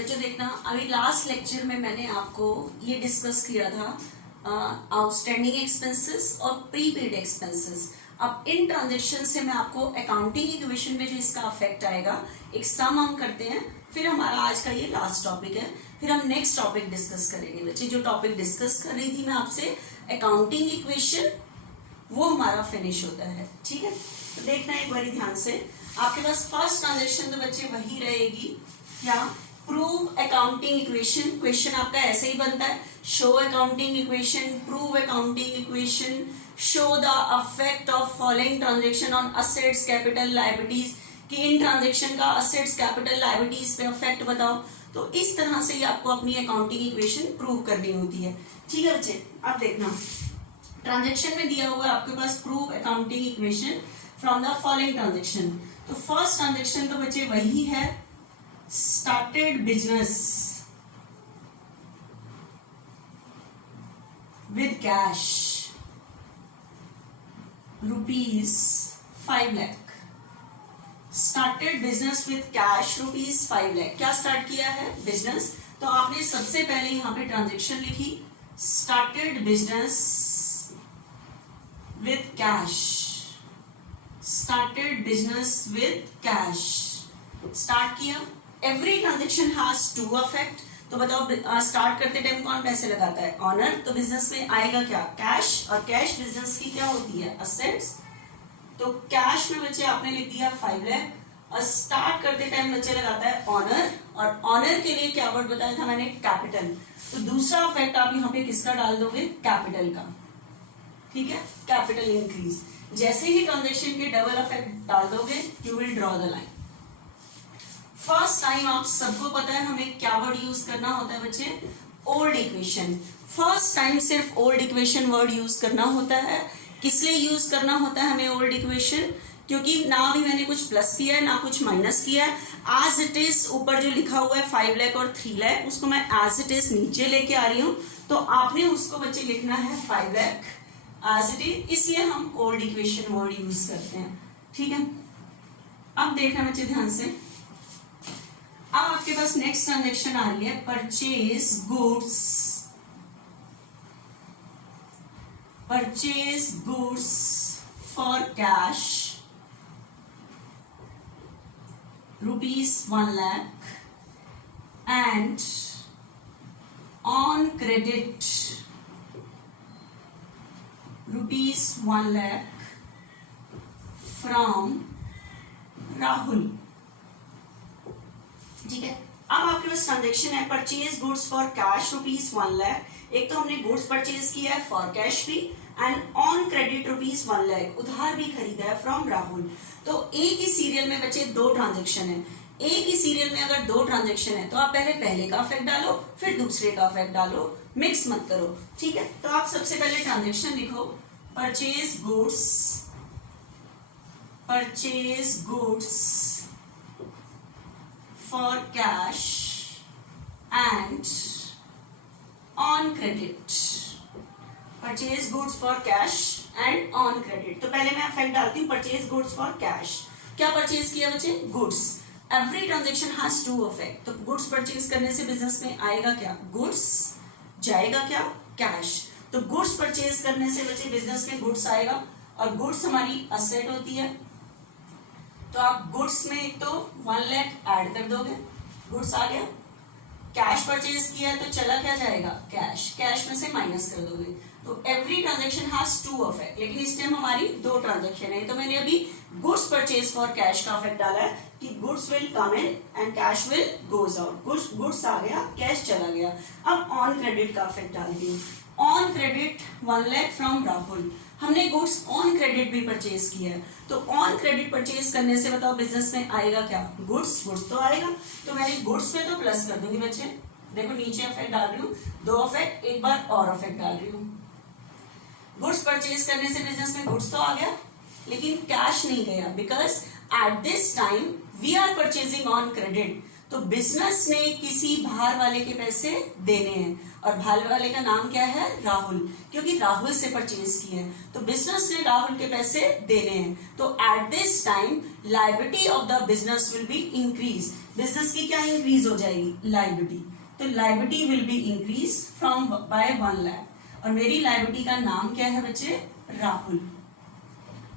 बच्चों देखना, अभी लास्ट लेक्चर में मैंने आपको ये डिस्कस किया था आउटस्टैंडिंग एक्सपेंसेस और प्रीपेड एक्सपेंसेस। अब इन ट्रांजेक्शन से मैं आपको अकाउंटिंग इक्वेशन में जो इसका अफेक्ट आएगा एक सम हम करते हैं, फिर हमारा आज का ये लास्ट टॉपिक है, फिर हम नेक्स्ट टॉपिक डिस्कस करेंगे। बच्चे जो टॉपिक डिस्कस कर रही थी मैं आपसे अकाउंटिंग इक्वेशन, वो हमारा फिनिश होता है। ठीक है, तो देखना एक बारी ध्यान से, आपके पास फर्स्ट ट्रांजेक्शन तो बच्चे वही रहेगी, क्या प्रूव अकाउंटिंग इक्वेशन। क्वेश्चन आपका ऐसे ही बनता है, show accounting equation, prove accounting equation, show the affect of following transaction on assets capital liabilities, कि इन ट्रांजेक्शन का असेट्स कैपिटल लायबिलिटीज पे अफेक्ट बताओ। तो इस तरह से ही आपको अपनी अकाउंटिंग इक्वेशन प्रूव करनी होती है। ठीक है बच्चे, अब देखना ट्रांजेक्शन में दिया हुआ आपके पास prove accounting equation from the following transaction. तो फर्स्ट ट्रांजेक्शन तो बच्चे वही है, started business with cash ₹5 lakh. Started business with cash ₹5 lakh. क्या स्टार्ट किया है? बिजनेस। तो आपने सबसे पहले यहां पे ट्रांजेक्शन लिखी, started business with cash, started business with cash, start किया। Every transaction has to affect. तो बताओ स्टार्ट करते टाइम कौन पैसे लगाता है? ऑनर। तो बिजनेस में आएगा क्या? कैश। और कैश बिजनेस की क्या होती है? असेट्स। तो कैश में बच्चे आपने लिख दिया 5 लाख, और स्टार्ट करते टाइम बच्चे लगाता है ऑनर, और ऑनर के लिए क्या वर्ड बताया था मैंने? कैपिटल। तो दूसरा अफेक्ट आप यहाँ पे किसका डाल दोगे? कैपिटल का। ठीक है, कैपिटल इंक्रीज। जैसे ही ट्रांजेक्शन के डबल अफेक्ट डाल दोगे, you will draw the line. First time आप सबको पता है हमें क्या वर्ड यूज करना होता है बच्चे? Old equation. फर्स्ट टाइम सिर्फ ओल्ड इक्वेशन वर्ड यूज करना होता है। किस लिए यूज करना होता है हमें ओल्ड इक्वेशन? क्योंकि ना भी मैंने कुछ प्लस किया है ना कुछ माइनस किया है। एज इट इज ऊपर जो लिखा हुआ है 5 लाख और 3 लाख, उसको मैं एज इट इज नीचे लेके आ रही हूँ। तो आपने उसको बच्चे लिखना है 5 लाख एज इट इज, इसलिए हम ओल्ड इक्वेशन वर्ड यूज करते हैं। ठीक है, अब देखना बच्चे ध्यान से, अब आपके पास नेक्स्ट ट्रांजेक्शन आ रही है, purchase goods for cash ₹1 lakh and on credit ₹1 lakh from Rahul. ठीक है, अब आपके पास ट्रांजेक्शन है purchase goods for cash ₹1 lakh. एक तो हमने गुड्स परचेज किया है फॉर कैश भी, एंड ऑन क्रेडिट ₹1 लाख, उधार भी खरीदा है फ्रॉम राहुल। तो एक ही सीरियल में बच्चे दो ट्रांजेक्शन है। एक ही सीरियल में अगर दो ट्रांजेक्शन है तो आप पहले का अफेक्ट डालो, फिर दूसरे का अफेक्ट डालो, मिक्स मत करो। ठीक है, तो आप सबसे पहले ट्रांजेक्शन लिखो, purchase goods for cash and on credit। purchase goods for cash and on credit। तो पहले मैं अफेक्ट डालती हूँ purchase goods for cash। क्या परचेज किया बच्चे? Goods. Every transaction has to affect. तो गुड्स परचेज करने से बिजनेस में आएगा क्या? गुड्स। जाएगा क्या? कैश। तो गुड्स परचेज करने से बच्चे बिजनेस में गुड्स आएगा, और गुड्स हमारी असेट होती है। तो आप गुड्स में एक तो 1 लाख ऐड कर दोगे, गुड्स आ गया। कैश परचेज किया तो चला क्या जाएगा? कैश। कैश में से माइनस कर दोगे। तो every transaction has to affect, लेकिन इस टाइम हमारी दो ट्रांजेक्शन है। तो मैंने अभी गुड्स परचेज फॉर कैश का अफेक्ट डाला है कि goods will come in and cash will goes out. Goods आ गया, कैश चला गया। अब ऑन क्रेडिट का अफेक्ट डालती हूँ। On credit 1 lakh from Rahul. हमने गुड्स ऑन क्रेडिट भी परचेज किया है, तो ऑन क्रेडिट परचेज करने से बताओ बिजनेस में आएगा क्या? गुड्स तो आएगा। तो मैंने गुड्स पे तो प्लस कर दूंगी बच्चे। देखो नीचे अफेक्ट डाल रही हूँ, दो अफेक्ट, एक बार और अफेक्ट डाल रही हूँ। गुड्स परचेज करने से बिजनेस में गुड्स तो आ गया, लेकिन कैश नहीं गया, because at this time we are purchasing on credit. तो बिजनेस ने किसी बाहर वाले के पैसे देने हैं और बाहर वाले का नाम क्या है, राहुल, क्योंकि राहुल से परचेज किए हैं तो बिजनेस ने राहुल के पैसे देने हैं। तो eight this time liability of the business will be increase, business की क्या इंक्रीज हो जाएगी, लायबिलिटी। तो liability will be increase from by 1 lakh और मेरी लायबिलिटी का नाम क्या है बच्चे, Rahul,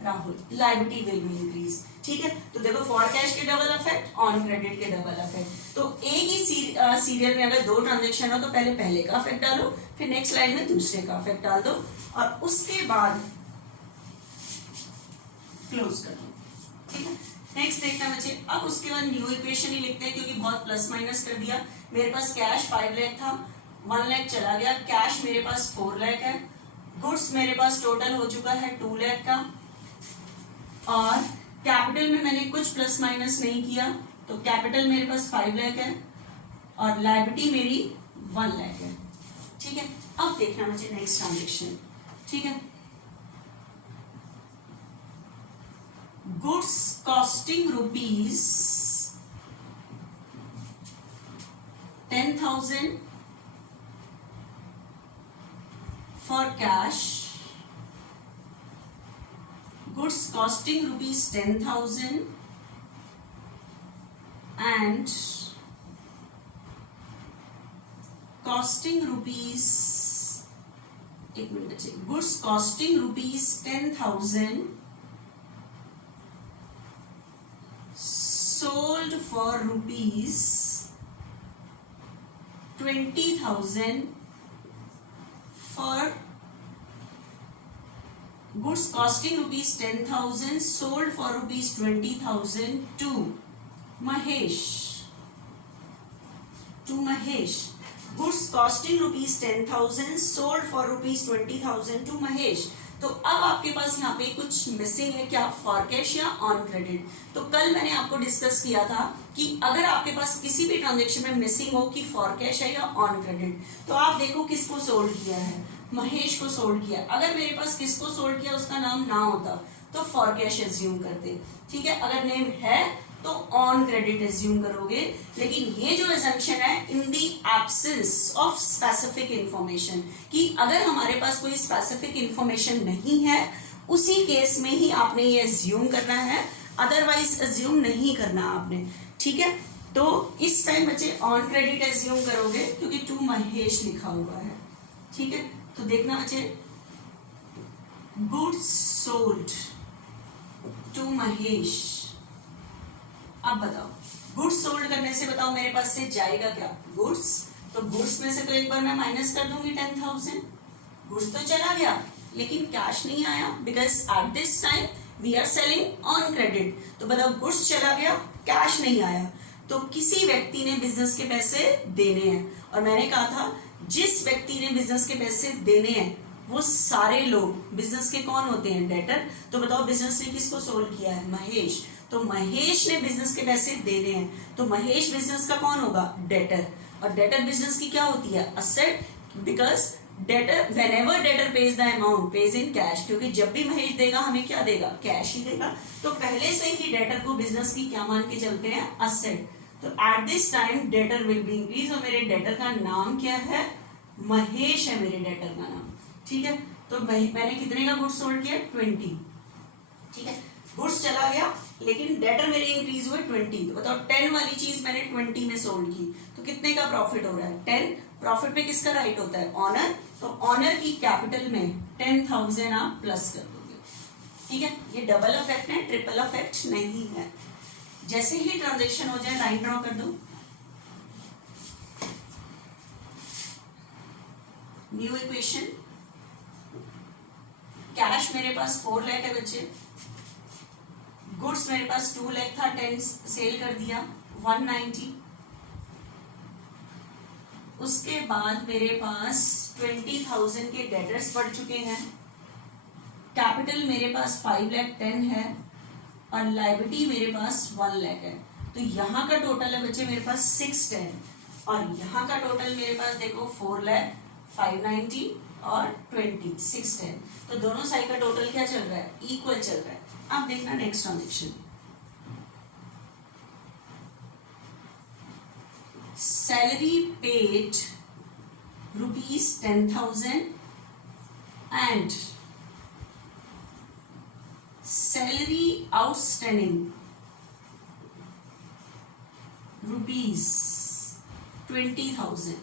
Rahul, liability will be increase. ठीक है, तो देखो फॉर कैश के डबल इफेक्ट, ऑन क्रेडिट के डबल इफेक्ट। तो एक ही सीरियल में अगर 2 ट्रांजेक्शन हो तो पहले का इफेक्ट डालो, फिर नेक्स्ट लाइन में दूसरे का इफेक्ट डाल दो और उसके बाद क्लोज कर दो। ठीक है, नेक्स्ट देखना बच्चे, अब उसके बाद न्यू इक्वेशन ही लिखते हैं क्योंकि बहुत प्लस माइनस कर दिया। मेरे पास कैश 5 लाख था, 1 लाख चला गया, कैश मेरे पास 4 लाख है, गुड्स मेरे पास टोटल हो चुका है 2 लाख का और कैपिटल में मैंने कुछ प्लस माइनस नहीं किया तो कैपिटल मेरे पास 5 लाख है और लायबिलिटी मेरी 1 लाख है। ठीक है, अब देखना मुझे नेक्स्ट ट्रांजेक्शन। ठीक है, goods costing rupees 10,000 for cash, goods costing rupees 10,000 and costing rupees, एक मिनट बच्चे, goods costing rupees 10,000 sold for rupees 20,000 for goods costing rupees 10,000 sold for rupees 20,000 to Mahesh. To Mahesh. Goods costing rupees 10,000 sold for rupees 20,000 to Mahesh. तो अब आपके पास यहाँ पे कुछ missing है, क्या, फॉर कैश या ऑन क्रेडिट। तो कल मैंने आपको डिस्कस किया था कि अगर आपके पास किसी भी ट्रांजेक्शन में मिसिंग हो कि फॉर कैश है या ऑन क्रेडिट, तो आप देखो किसको सोल्ड किया है, महेश को सोल्ड किया। अगर मेरे पास किसको सोल्ड किया उसका नाम ना होता तो फॉर कैश एज्यूम करते। ठीक है, अगर नेम है तो ऑन क्रेडिट एज्यूम करोगे, लेकिन ये जो एजम्पशन है in the absence of specific information, कि अगर हमारे पास कोई स्पेसिफिक इंफॉर्मेशन नहीं है उसी केस में ही आपने ये एज्यूम करना है, अदरवाइज एज्यूम नहीं करना आपने। ठीक है, तो इस टाइम बच्चे ऑन क्रेडिट एज्यूम करोगे क्योंकि टू महेश लिखा हुआ है। ठीक है, तो देखना बच्चे, गुड्स सोल्ड टू महेश। अब बताओ गुड्स सोल्ड करने से बताओ मेरे पास से जाएगा क्या, गुड्स। तो गुड्स में से तो एक बार मैं माइनस कर दूंगी 10,000, गुड्स तो चला गया लेकिन कैश नहीं आया, because at this time we are selling on credit. तो बताओ गुड्स चला गया, कैश नहीं आया, तो किसी व्यक्ति ने बिजनेस के पैसे देने हैं और मैंने कहा था जिस व्यक्ति ने बिजनेस के पैसे देने हैं वो सारे लोग बिजनेस के कौन होते हैं, डेटर। तो बताओ बिजनेस ने किसको सोल्ड किया है, महेश। तो महेश ने बिजनेस के पैसे देने हैं तो महेश बिजनेस का कौन होगा, डेटर। और डेटर बिजनेस की क्या होती है, asset, because debtor whenever debtor page the amount page in cash, क्योंकि जब भी महेश देगा हमें क्या देगा, कैश ही देगा। तो पहले से ही डेटर को बिजनेस की क्या मान के चलते हैं, असेट। तो eight this time debtor will be increase और मेरे डेटर का नाम क्या है, महेश है मेरे डेटर का नाम। ठीक है, तो मैंने कितने का गुड्स सोल्ड किया, 20। ठीक है, गुड्स चला गया लेकिन डेटर मेरे इंक्रीज हुए 20। तो बताओ 10 वाली चीज मैंने 20 में सोल्ड की तो कितने का प्रॉफिट हो रहा है, 10। प्रॉफिट पे किसका राइट होता है, ऑनर। तो ऑनर की कैपिटल में 10,000 आप प्लस कर दोगे। ठीक है, ये डबल इफेक्ट है, ट्रिपल इफेक्ट नहीं है। जैसे ही ट्रांजेक्शन हो जाए लाइन ड्रॉ कर दो, न्यू इक्वेशन। कैश मेरे पास 4 लाख है बच्चे, गुड्स मेरे पास 2 लाख था, 10 सेल कर दिया 190। उसके बाद मेरे पास 20,000 के डेटर्स बढ़ चुके हैं, कैपिटल मेरे पास 5 लाख 10 है और लायबिलिटी मेरे पास 1 लाख है। तो यहाँ का टोटल है बच्चे मेरे पास 610 और यहाँ का टोटल मेरे पास देखो 4 लाख 590 और 20 610। तो दोनों साइड का टोटल क्या चल रहा है, इक्वल चल रहा है। अब देखना next transaction. Salary paid ₹10,000 and salary outstanding ₹20,000।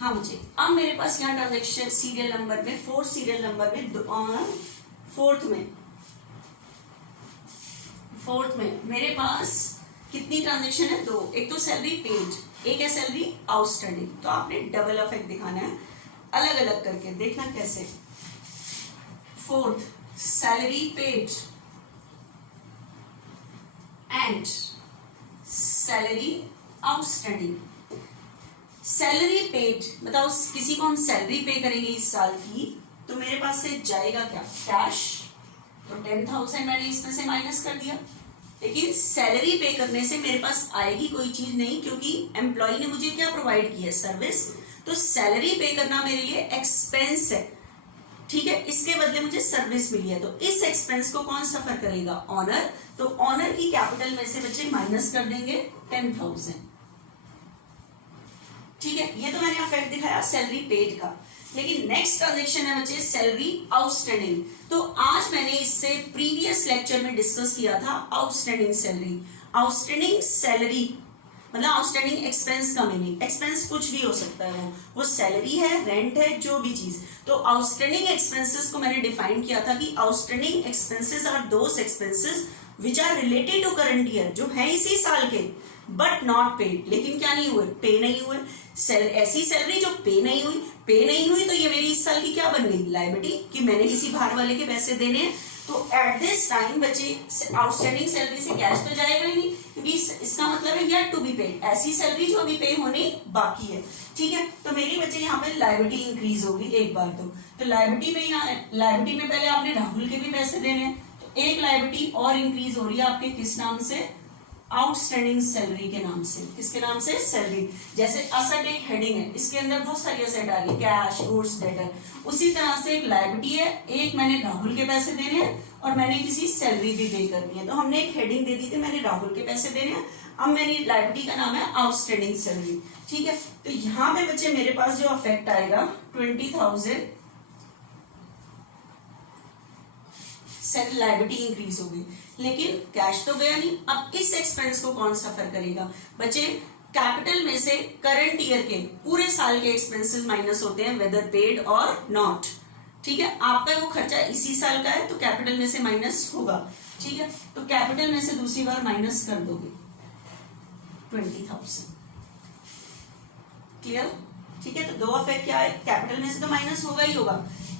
हाँ मुझे अब मेरे पास यहाँ ट्रांजेक्शन सीरियल नंबर में, 4 सीरियल नंबर में, फोर्थ में मेरे पास कितनी ट्रांजेक्शन है? 2। एक तो सैलरी पेड, एक है सैलरी आउटस्टैंडिंग। तो आपने डबल इफेक्ट दिखाना है अलग अलग करके, देखना कैसे। Fourth, salary paid and salary outstanding. Salary paid, बताओ किसी को हम सैलरी पे करेंगे इस साल की, तो मेरे पास से जाएगा क्या? कैश। तो 10,000 मैंने इसमें से माइनस कर दिया। लेकिन सैलरी पे करने से मेरे पास आएगी कोई चीज नहीं, क्योंकि एम्प्लॉय ने मुझे क्या प्रोवाइड की है? सर्विस। तो सैलरी पे करना मेरे लिए एक्सपेंस है, ठीक है, इसके बदले मुझे सर्विस मिली है। तो इस एक्सपेंस को कौन सफर करेगा? ऑनर। तो ऑनर की कैपिटल में से बच्चे माइनस कर देंगे 10,000, ठीक है। ये तो मैंने इफेक्ट दिखाया सैलरी पेड का। लेकिन नेक्स्ट ट्रांजेक्शन है बच्चे सैलरी आउटस्टैंडिंग। तो आज मैंने इससे प्रीवियस लेक्चर में डिस्कस किया था आउटस्टैंडिंग सैलरी। आउटस्टैंडिंग सैलरी मतलब आउटस्टैंडिंग एक्सपेंस का मीनिंग, एक्सपेंस कुछ भी हो सकता है, वो सैलरी है, रेंट है, जो भी चीज। तो आउटस्टैंडिंग एक्सपेंसेस को मैंने डिफाइन किया था कि outstanding expenses are those expenses which are related to current year, जो है इसी साल के, बट नॉट पेड, लेकिन क्या नहीं हुए? पे नहीं हुए। ऐसी सैलरी जो पे नहीं हुई, तो ये मेरी इस साल की क्या बन गई? लायबिलिटी, कि मैंने किसी बाहर वाले के पैसे देने हैं। तो एट दिस टाइम बच्चे आउटस्टैंडिंग सैलरी से कैश तो जाएगा ही नहीं, क्योंकि इसका मतलब है येट टू बी पेड, ऐसी सैलरी जो अभी पे होनी बाकी है, ठीक है। तो मेरी बच्चे यहाँ पे लायबिलिटी इंक्रीज होगी एक बार। तो लायबिलिटी में यहाँ लायबिलिटी में पहले आपने राहुल के भी पैसे देने हैं, तो एक लायबिलिटी और इंक्रीज हो रही है आपके किस नाम से? आउटस्टैंडिंग सैलरी के नाम से। किसके नाम से? सैलरी। जैसे असेट एक हेडिंग है, इसके अंदर बहुत सारी असेट आ रही है, कैश, गुड्स, डेटर। उसी तरह से एक लायबिलिटी है, एक मैंने राहुल के पैसे देने हैं और मैंने किसी सैलरी भी पे करनी है। तो हमने एक हेडिंग दे दी थी, मैंने राहुल के पैसे देने हैं, अब मेरी लायबिलिटी का नाम है आउटस्टैंडिंग सैलरी, ठीक है। तो यहाँ पे बच्चे मेरे पास जो अफेक्ट आएगा 20,000 लायबिलिटी इंक्रीज होगी, लेकिन कैश तो गया नहीं। अब इस एक्सपेंस को कौन सफर करेगा? बच्चे कैपिटल में से करंट ईयर के पूरे साल के एक्सपेंसेस माइनस होते हैं, वेदर पेड और नॉट, ठीक है। आपका वो खर्चा इसी साल का है तो कैपिटल में से माइनस होगा, ठीक है। तो कैपिटल में से दूसरी बार माइनस कर दोगे 20,000, क्लियर, ठीक है। तो दो अफेक्ट क्या है? कैपिटल में से तो माइनस होगा ही होगा,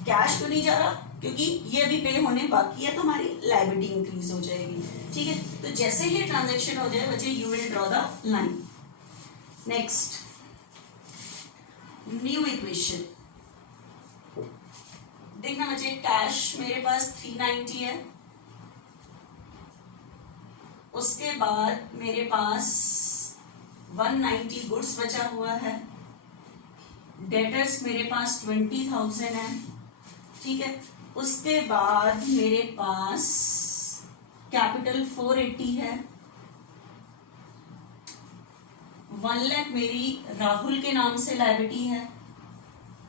कैश तो नहीं जा रहा क्योंकि ये अभी पे होने बाकी है, तो हमारी लायबिलिटी इंक्रीज हो जाएगी, ठीक है। तो जैसे ही ट्रांजैक्शन हो जाए बच्चे you will draw the line. Next new equation देखना बच्चे, कैश मेरे पास 390 है, उसके बाद मेरे पास 190 गुड्स बचा हुआ है, डेटर्स मेरे पास 20,000 है, ठीक है। उसके बाद मेरे पास कैपिटल 480 है, 1 लाख मेरी राहुल के नाम से लायबिलिटी है,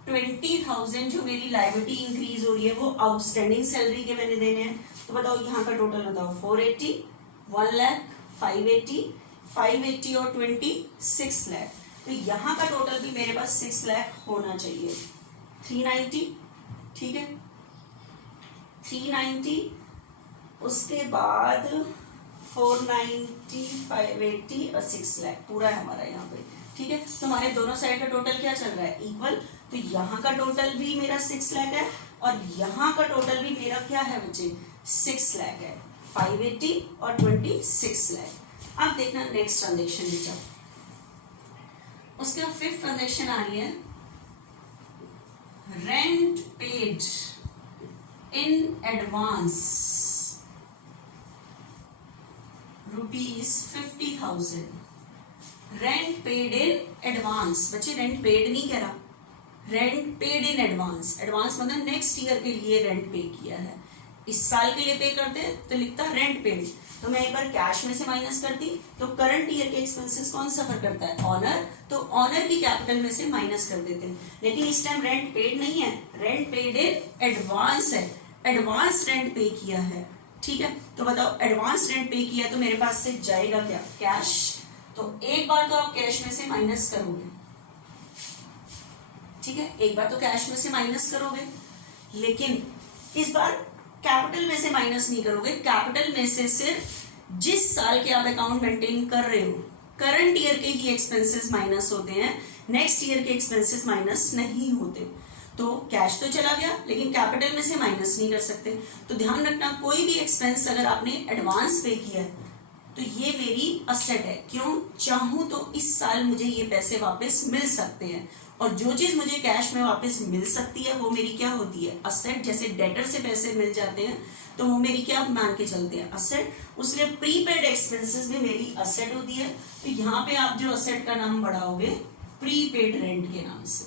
20,000 जो मेरी लायबिलिटी इंक्रीज हो रही है वो आउटस्टैंडिंग सैलरी के मैंने देने हैं। तो बताओ यहाँ का टोटल बताओ, 480, 1 लाख, 580 और 26 लाख। तो यहाँ का टोटल भी मेरे पास 6 लाख होना चाहिए। 390, ठीक है, 390, उसके बाद 490, 580 और 6 लाख पूरा है हमारा यहाँ पे, ठीक है। तो हमारे दोनों साइड का टोटल क्या चल रहा है? इक्वल। तो यहाँ का टोटल भी मेरा 6 लाख है और यहाँ का टोटल भी मेरा क्या है बच्चे? 6 लाख है, 580 और 26 लाख। अब देखना नेक्स्ट ट्रांजेक्शन बेटा, उसके बाद 5th ट्रांजेक्शन आ रही है, rent paid in advance ₹50,000। Rent paid in advance, बच्चे रेंट पेड नहीं कह रहा, rent paid in advance. Advance मतलब नेक्स्ट ईयर के लिए रेंट पे किया है, इस साल के लिए पे करते तो लिखता रेंट पेड। तो मैं एक बार कैश में से माइनस करती तो करंट ईयर के एक्सपेंसेस कौन सफर करता है, ऑनर, तो ऑनर की कैपिटल में से माइनस कर देते हैं। लेकिन इस टाइम रेंट पेड नहीं है, रेंट पेड इन एडवांस है, एडवांस रेंट पे किया है, ठीक है। तो बताओ एडवांस रेंट पे किया तो मेरे पास से जाएगा क्या, कैश। तो एक बार तो आप कैश में से माइनस करोगे, ठीक है, एक बार तो कैश में से माइनस करोगे, लेकिन इस बार कैपिटल में से माइनस नहीं करोगे। कैपिटल में से सिर्फ जिस साल के आप अकाउंट मेंटेन कर रहे हो करंट ईयर के ही एक्सपेंसेस माइनस होते हैं, नेक्स्ट ईयर के एक्सपेंसेस माइनस नहीं होते। तो कैश तो चला गया लेकिन कैपिटल में से माइनस नहीं कर सकते। तो ध्यान रखना, कोई भी एक्सपेंस अगर आपने एडवांस पे किया है तो ये मेरी असेट है, क्यों, चाहूं तो इस साल मुझे ये पैसे वापस मिल सकते हैं, और जो चीज मुझे कैश में वापस मिल सकती है वो मेरी क्या होती है, असेट। जैसे डेटर से पैसे मिल जाते हैं तो वो मेरी क्या मान के चलते हैं, असेट। उसलिए प्रीपेड एक्सपेंसेस भी मेरी असेट होती है। तो यहाँ पे आप जो असेट का नाम बढ़ाओगे प्रीपेड रेंट के नाम से,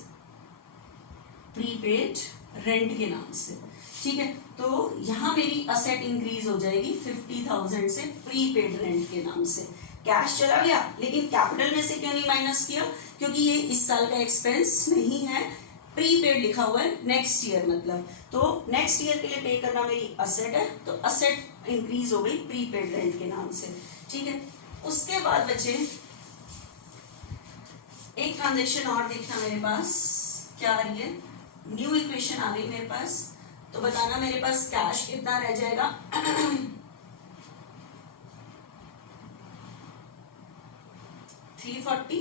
प्रीपेड रेंट के नाम से, ठीक है। तो यहाँ मेरी असेट इंक्रीज हो जाएगी 50,000 से प्रीपेड रेंट के नाम से। कैश चला गया लेकिन कैपिटल में से क्यों नहीं माइनस किया, क्योंकि ये इस साल का एक्सपेंस नहीं है, प्रीपेड लिखा हुआ है नेक्स्ट ईयर, मतलब तो नेक्स्ट ईयर के लिए पे करना मेरी असेट है, तो असेट इंक्रीज हो गई प्रीपेड रेंट के नाम से, ठीक है। उसके बाद बचे एक ट्रांजेक्शन और देखना, मेरे पास क्या आ रही है, न्यू इक्वेशन आ गई मेरे पास। तो बताना मेरे पास कैश कितना रह जाएगा 340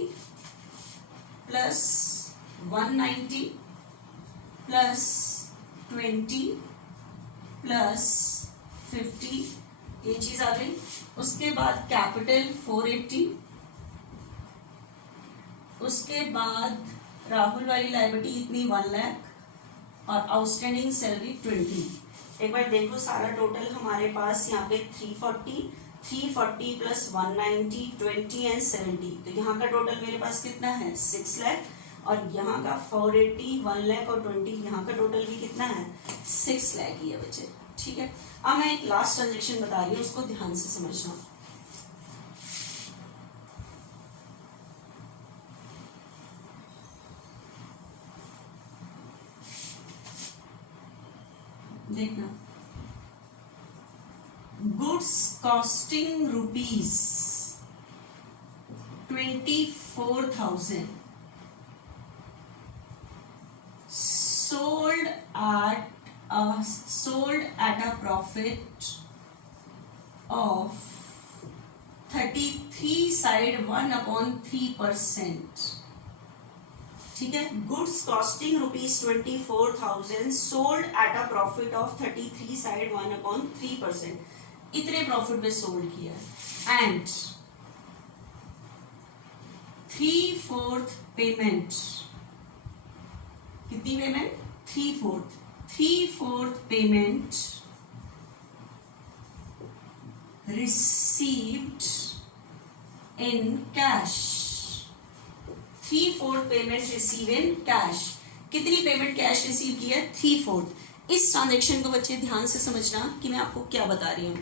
प्लस 190 प्लस 20 प्लस 50, ये चीज आ गई। उसके बाद कैपिटल 480, उसके बाद राहुल वाली लायबिलिटी इतनी 1 लाख और आउटस्टैंडिंग सैलरी 20। एक बार देखो सारा टोटल हमारे पास यहाँ पे 340 प्लस 190, 20 एंड 70, तो यहाँ का टोटल मेरे पास कितना है 6 लाख, और यहाँ का 480, 1 लाख और 20, यहाँ का टोटल भी कितना है 6 लाख ही है बच्चे, ठीक है। अब मैं एक लास्ट ट्रांजेक्शन बता रही हूँ, उसको ध्यान से समझना। देखना, goods costing rupees 24,000 sold at a profit of 33 side 1/3%, ठीक है। Goods costing rupees 24,000 sold at a profit of 33 side 1/3%, इतने प्रॉफिट में सोल्ड किया है। एंड 3/4 पेमेंट, कितनी payment 3/4 payment received in cash, 3/4 payment receive in cash. कितनी payment cash receive की है 3/4। इस ट्रांजेक्शन को बच्चे ध्यान से समझना कि मैं आपको क्या बता रही हूँ,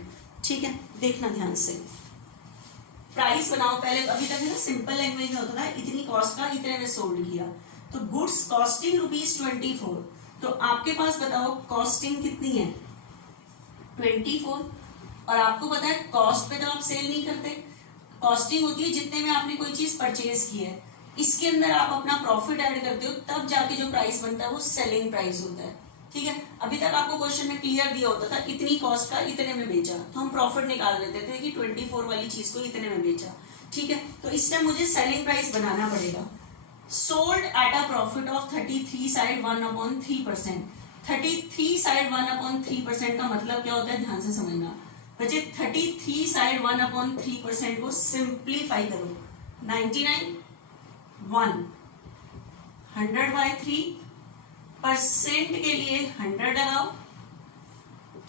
ठीक है। देखना ध्यान से, प्राइस बनाओ पहले, अभी तक है ना सिंपल लैंग्वेज में होता था इतनी कॉस्ट का इतने में सोल्ड किया, तो गुड्स कॉस्टिंग रुपीज 24, तो आपके पास बताओ कॉस्टिंग कितनी है 24, और आपको पता है कॉस्ट पे तो आप सेल नहीं करते, कॉस्टिंग होती है जितने में आपने कोई चीज परचेज की है, इसके अंदर आप अपना प्रॉफिट ऐड करते हो, तब जाके जो प्राइस बनता है वो सेलिंग प्राइस होता है, ठीक है। अभी तक आपको क्वेश्चन में क्लियर दिया होता था इतनी कॉस्ट का इतने में बेचा, तो हम प्रॉफिट निकाल लेते थे कि 24 वाली चीज को इतने में बेचा, ठीक है। तो इस टाइम मुझे सेलिंग प्राइस बनाना पड़ेगा। Sold at a profit of 33 side 1/3%, 33 side 1/3% का मतलब क्या होता है, ध्यान से समझना बच्चे। 33 साइड 1/3% को सिंप्लीफाई करो, 99 1 100/3% के लिए 100 लगाओ,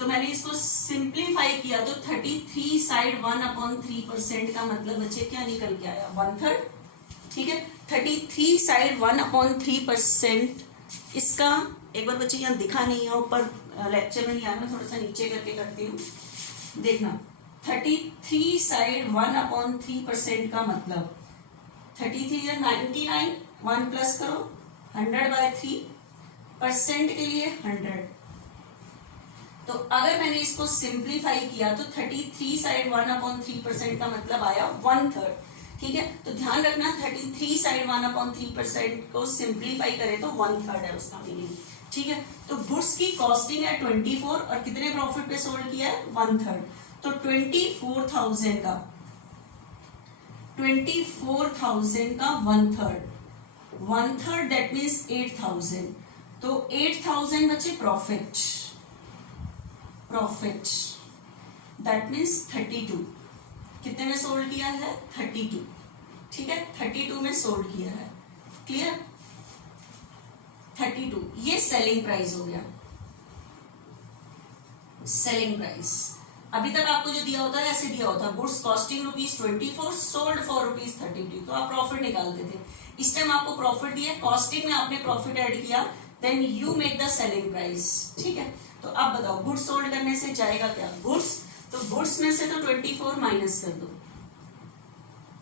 तो मैंने इसको सिंप्लीफाई किया तो 33 साइड 1/3% का मतलब बच्चे क्या निकल के आया 1/3, ठीक है। 33 साइड 1/3%, इसका एक बार बच्चे यहाँ दिखा नहीं है, ऊपर लेक्चर में नहीं आया, मैं थोड़ा सा नीचे करके करती हूँ, देखना 33 साइड 1/3% का मतलब 33 या 99, 1 प्लस करो 100/3% के लिए 100। तो अगर मैंने इसको सिंप्लीफाई किया तो 33 साइड 1/3% का मतलब आया 1/3। ठीक है, तो ध्यान रखना 33 साइड 1/3% को सिंप्लीफाई करें तो 1/3 है उसका मीनिंग। ठीक है, तो गुड्स की कॉस्टिंग है 24 और कितने प्रॉफिट पे सोल्ड किया है 1/3। तो 24,000 का 1/3 दैट मीन्स 8,000। तो 8,000 बचे प्रॉफिट दैट मीन्स 32। कितने में सोल्ड किया है 32। ठीक है, 32 में सोल्ड किया है। क्लियर, 32 ये सेलिंग प्राइस हो गया। सेलिंग प्राइस अभी तक आपको जो दिया होता है ऐसे दिया होता है, गुड्स कॉस्टिंग ₹24 सोल्ड फॉर ₹32, तो आप प्रॉफिट निकालते थे। इस टाइम आपको प्रॉफिट दिया, कॉस्टिंग में आपने प्रॉफिट ऐड किया, then you make the selling price. ठीक है, तो अब बताओ गुड्स सोल्ड करने से जाएगा क्या, गुड्स, तो गुड्स में से तो 24 माइनस कर दो,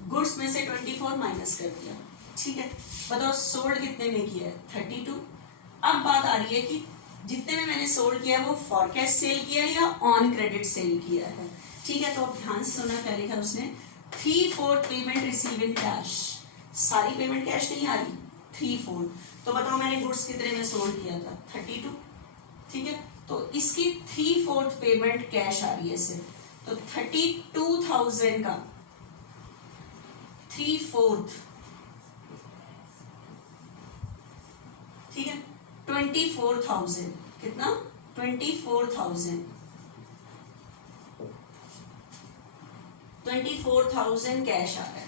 गुड्स में से 24 माइनस कर दिया। ठीक है, बताओ सोल्ड कितने में किया है 32। अब बात आ रही है कि जितने में मैंने सोल्ड किया है वो फॉरकास्ट सेल किया है या ऑन क्रेडिट सेल किया है। ठीक है, तो अब ध्यान से सुनना, क्या लिखा उसने 3/4 पेमेंट रिसीव इन कैश। सारी पेमेंट कैश नहीं आ रही, 3/4। तो बताओ मैंने गुड्स कितने में सोल्ड किया था 32। ठीक है, तो इसकी 3/4 पेमेंट कैश आ रही है सिर्फ, तो 32,000 का 3/4, ठीक है 24,000, कितना 24,000 कैश आ रहा है।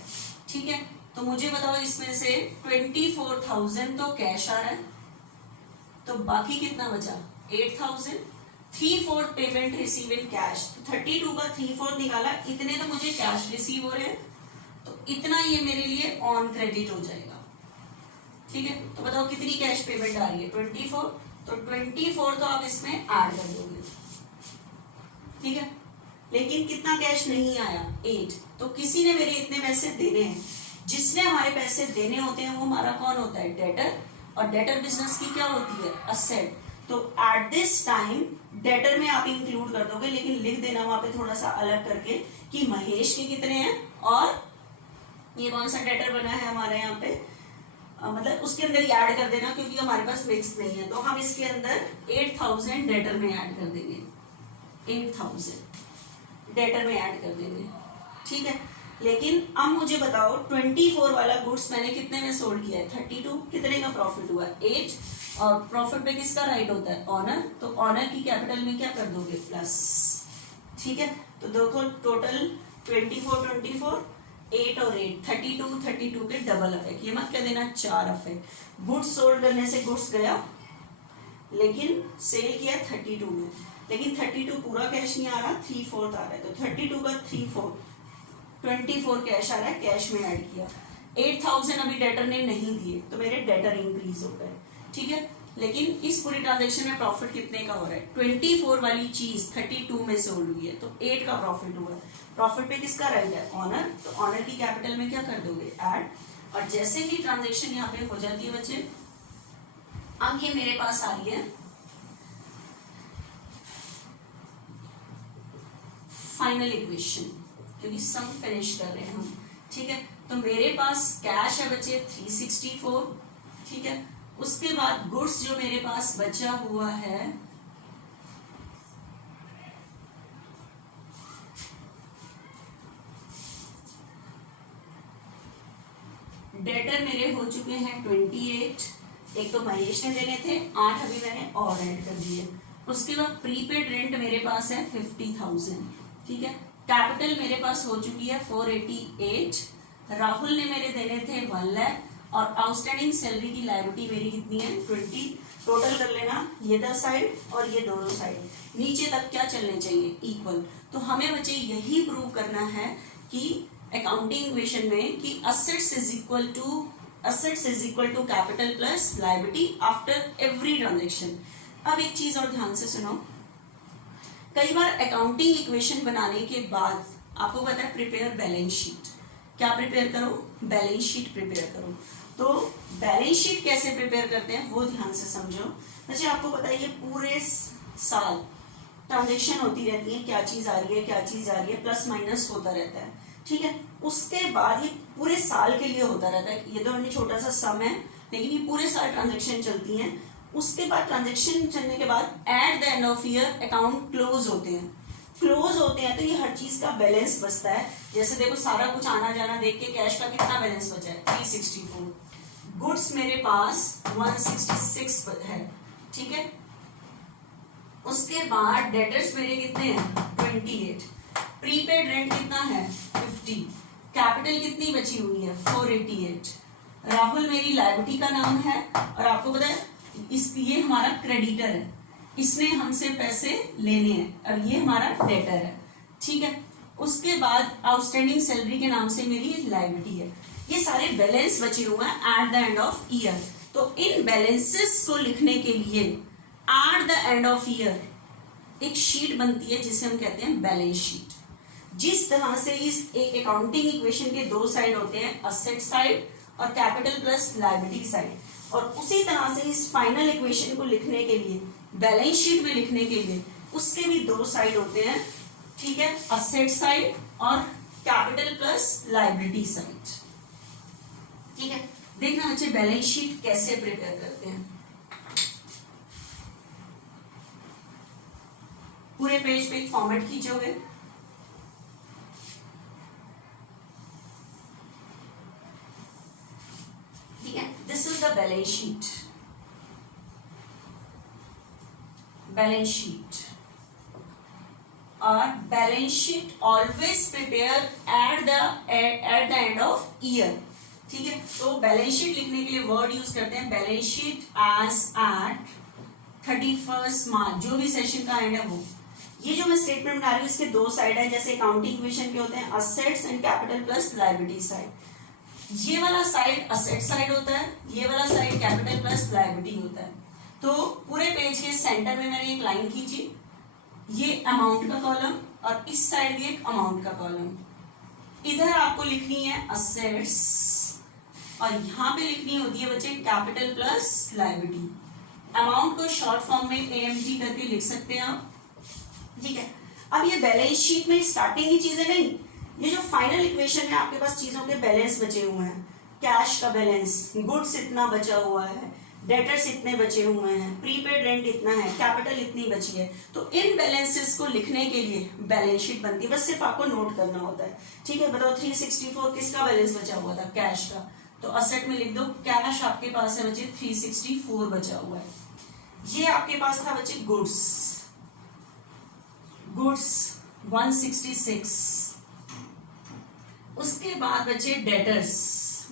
ठीक है, तो मुझे बताओ इसमें से 24,000 तो कैश आ रहा है, तो बाकी कितना बचा 8,000। 3/4 पेमेंट रिसीव इन कैश, 32 का 3/4 निकाला, इतने तो मुझे कैश रिसीव हो रहे हैं, तो इतना ये मेरे लिए ऑन क्रेडिट हो जाएगा। ठीक है, तो बताओ कितनी कैश पेमेंट आ रही है 24, तो 24 तो आप इसमें ऐड कर दोगे। ठीक है, लेकिन कितना कैश नहीं आया 8, तो किसी ने मेरे इतने पैसे देने हैं। जिसने हमारे पैसे देने होते हैं वो हमारा कौन होता है डेटर, और डेटर बिजनेस की क्या होती है असेट। तो एट दिस टाइम डेटर में आप इंक्लूड कर दोगे, लेकिन लिख देना वहां पे थोड़ा सा अलग करके कि महेश के कितने हैं, और ये कौन सा डेटर बना है हमारे यहाँ पे, मतलब उसके अंदर ऐड कर देना, क्योंकि हमारे पास मिक्स नहीं है, तो हम इसके अंदर 8,000 डेटर में ऐड कर देंगे, 8,000 डेटर में ऐड कर देंगे। ठीक है, लेकिन अब मुझे बताओ 24 वाला गुड्स मैंने कितने में सोल्ड किया है 32, कितने का प्रॉफिट हुआ 8, और प्रॉफिट पे किसका राइट होता है ऑनर, तो ऑनर की कैपिटल में क्या कर दोगे प्लस। ठीक है, तो देखो टोटल 24 8 और 8 32 के डबल अफेक्ट, ये मत कह देना 4 अफेक्ट। गुड्स सोल्ड करने से गुड्स गया, लेकिन सेल किया 32 में, लेकिन 32 पूरा कैश नहीं आ रहा, 3/4 आ रहा है, तो 32 का 3/4 24 कैश आ रहा है, कैश में ऐड किया। 8,000 अभी डेटर ने नहीं दिए, तो मेरे डेटर इंक्रीज हो गए। ठीक है, लेकिन इस पूरी ट्रांजेक्शन में प्रॉफिट कितने का हो रहा है 24 वाली चीज 32 में सोल्ड हुई है, तो 8 का प्रॉफिट हुआ है। प्रॉफिट पे किसका राइट है ऑनर, तो ऑनर की कैपिटल में क्या कर दोगे ऐड, और जैसे ही ट्रांजेक्शन यहाँ पे हो जाती है बच्चे, अब ये मेरे पास आ रही है फाइनल इक्वेशन, क्योंकि सम फिनिश कर रहे हैं हम। ठीक है, तो मेरे पास कैश है बच्चे 364। ठीक है, उसके बाद गुड्स जो मेरे पास बचा हुआ है डेटर मेरे हो चुके हैं 28, एक तो महेश ने देने थे 8, अभी मैंने और ऐड कर दिए। उसके बाद प्रीपेड रेंट मेरे पास है 50,000। ठीक है, कैपिटल मेरे पास हो चुकी है 488, राहुल ने मेरे देने थे 1 लाख, और आउटस्टैंडिंग सैलरी की लायबिलिटी मेरी कितनी है 20। टोटल कर लेना, ये 10 साइड और ये दोनों साइड, नीचे तक क्या चलने चाहिए इक्वल। तो हमें बच्चे यही प्रूव करना है कि अकाउंटिंग इक्वेशन में कि assets is equal to capital plus liability after every transaction. अब एक चीज और ध्यान से सुनो, कई बार अकाउंटिंग इक्वेशन बनाने के बाद आपको पता है प्रिपेयर बैलेंस शीट, क्या प्रिपेयर करो, बैलेंस शीट प्रिपेयर करो। तो बैलेंस शीट कैसे प्रिपेयर करते हैं वो ध्यान से समझो। वैसे आपको पता है ये पूरे साल ट्रांजेक्शन होती रहती है, क्या चीज आ रही है क्या चीज आ रही है, प्लस माइनस होता रहता है, ठीक है। उसके बाद ये पूरे साल के लिए होता रहता है, ये तो हमने छोटा सा सम है लेकिन ये पूरे साल ट्रांजेक्शन चलती हैं। उसके बाद ट्रांजेक्शन चलने के बाद eight the end of year account close होते हैं, क्लोज होते हैं तो ये हर चीज का बैलेंस बचता है। जैसे देखो सारा कुछ आना जाना देख के कैश का कितना बैलेंस बचा है 364, गुड्स मेरे पास 166 है, ठीक है। उसके बाद डेटर्स मेरे कितने हैं 28, प्रीपेड रेंट कितना है 50, कैपिटल कितनी बची हुई है 488, राहुल मेरी लायबिलिटी का नाम है और आपको पता है ये हमारा क्रेडिटर है, इसने हमसे पैसे लेने हैं और ये हमारा डेटर है, ठीक है। उसके बाद आउटस्टैंडिंग सैलरी के नाम से मेरी लायबिलिटी है। ये सारे बैलेंस बचे हुए हैं eight the end of year. तो इन बैलेंसेस को लिखने के लिए eight the end of year एक शीट बनती है जिसे हम कहते हैं बैलेंस शीट। जिस तरह से इस एक अकाउंटिंग इक्वेशन के दो साइड होते हैं, असेट साइड और कैपिटल प्लस लायबिलिटी साइड, और उसी तरह से इस फाइनल इक्वेशन को लिखने के लिए बैलेंस शीट में लिखने के लिए उसके भी दो साइड होते हैं, ठीक है, असेट साइड और कैपिटल प्लस लायबिलिटी साइड, ठीक है। देखना बच्चे बैलेंस शीट कैसे प्रिपेयर करते हैं। पूरे पेज पे एक फॉर्मेट खींचोगे, ठीक है। This is the balance sheet, balance sheet, और balance sheet always prepare at the end of year, ठीक है। तो बैलेंस शीट लिखने के लिए वर्ड यूज करते हैं बैलेंस शीट एज एट 31 मार्च, जो भी सेशन का एंड है वो। ये जो मैं स्टेटमेंट बना रही हूँ इसके दो साइड है, जैसे अकाउंटिंग इक्वेशन के होते हैं assets and capital plus liability side. ये वाला साइड असेट साइड होता है, ये वाला साइड कैपिटल प्लस लायबिलिटी होता है। तो पूरे पेज के सेंटर में मैंने एक लाइन खींची, ये अमाउंट का कॉलम और इस साइड भी एक अमाउंट का कॉलम। इधर आपको लिखनी है असेट्स और यहाँ पे लिखनी होती है बच्चे कैपिटल प्लस लायबिलिटी। अमाउंट को शॉर्ट फॉर्म में एएमजी करके लिख सकते हैं आप, ठीक है। अब ये बैलेंस शीट में स्टार्टिंग की चीजें नहीं, ये जो फाइनल इक्वेशन है आपके पास चीजों के बैलेंस बचे हुए हैं, कैश का बैलेंस, गुड्स इतना बचा हुआ है, डेटर्स इतने बचे हुए हैं, प्रीपेड रेंट इतना है, कैपिटल इतनी बची है। तो इन बैलेंसेस को लिखने के लिए बैलेंस शीट बनती है, बस सिर्फ आपको नोट करना होता है, ठीक है। बताओ 364 किसका बैलेंस बचा हुआ था, कैश का, तो असेट में लिख दो कैश आपके पास है बच्चे 364 बचा हुआ है। ये आपके पास था बच्चे गुड्स 166। उसके बाद बचे डेटर्स,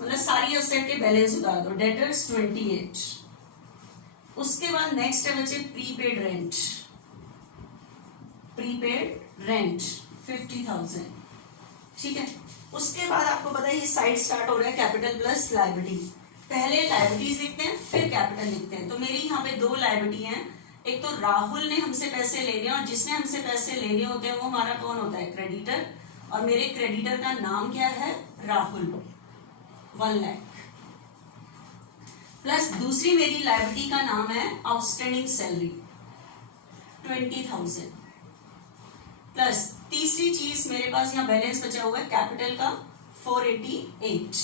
मतलब सारी असेट के बैलेंस उतार दो, डेटर्स 28। उसके बाद नेक्स्ट है बच्चे प्रीपेड रेंट, प्रीपेड रेंट 50,000, ठीक है। उसके बाद आपको पता है ये साइड स्टार्ट हो रहा है कैपिटल प्लस लायबिलिटी। पहले लायबिलिटीज लिखते हैं फिर कैपिटल लिखते हैं। तो मेरी यहाँ पे दो लायबिलिटी हैं, एक तो राहुल ने हमसे पैसे लेने और जिसने हमसे पैसे लेने होते हैं वो हमारा कौन होता है, क्रेडिटर, और मेरे क्रेडिटर का नाम क्या है, राहुल, 1 लाख। प्लस दूसरी मेरी लायबिलिटी का नाम है आउटस्टैंडिंग सैलरी 20,000। प्लस तीसरी चीज मेरे पास यहाँ बैलेंस बचा हुआ है कैपिटल का 488।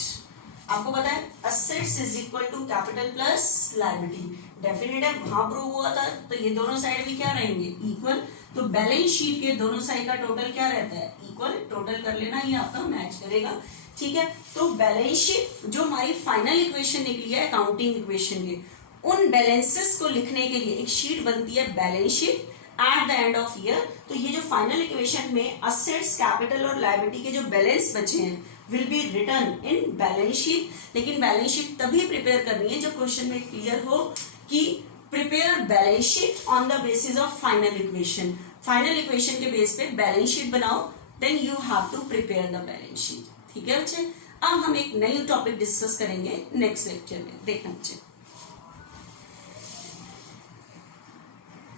आपको पता है assets is equal to capital plus liability, definite है, वहां प्रूव हुआ था। तो ये दोनों साइड भी क्या रहेंगे, इक्वल। तो बैलेंस शीट के दोनों साइड का टोटल क्या रहता है, इक्वल। टोटल कर लेना, ये आपका मैच करेगा, ठीक है। तो बैलेंस शीट जो हमारी फाइनल इक्वेशन निकली है अकाउंटिंग इक्वेशन के, उन बैलेंसेस को लिखने के लिए एक शीट बनती है balance sheet at the end of year. तो ये जो फाइनल इक्वेशन में असेट्स, कैपिटल और लायबिलिटी के जो बैलेंस बचे हैं will be written in balance sheet. लेकिन बैलेंस शीट तभी प्रिपेयर करनी है जब क्वेश्चन में क्लियर हो कि prepare balance sheet on the basis of final equation. Final equation के बेस पे बैलेंस शीट बनाओ, then you have to prepare the balance sheet, ठीक है बच्चे। अब हम एक नई टॉपिक डिस्कस करेंगे नेक्स्ट लेक्चर में, देखना बच्चे।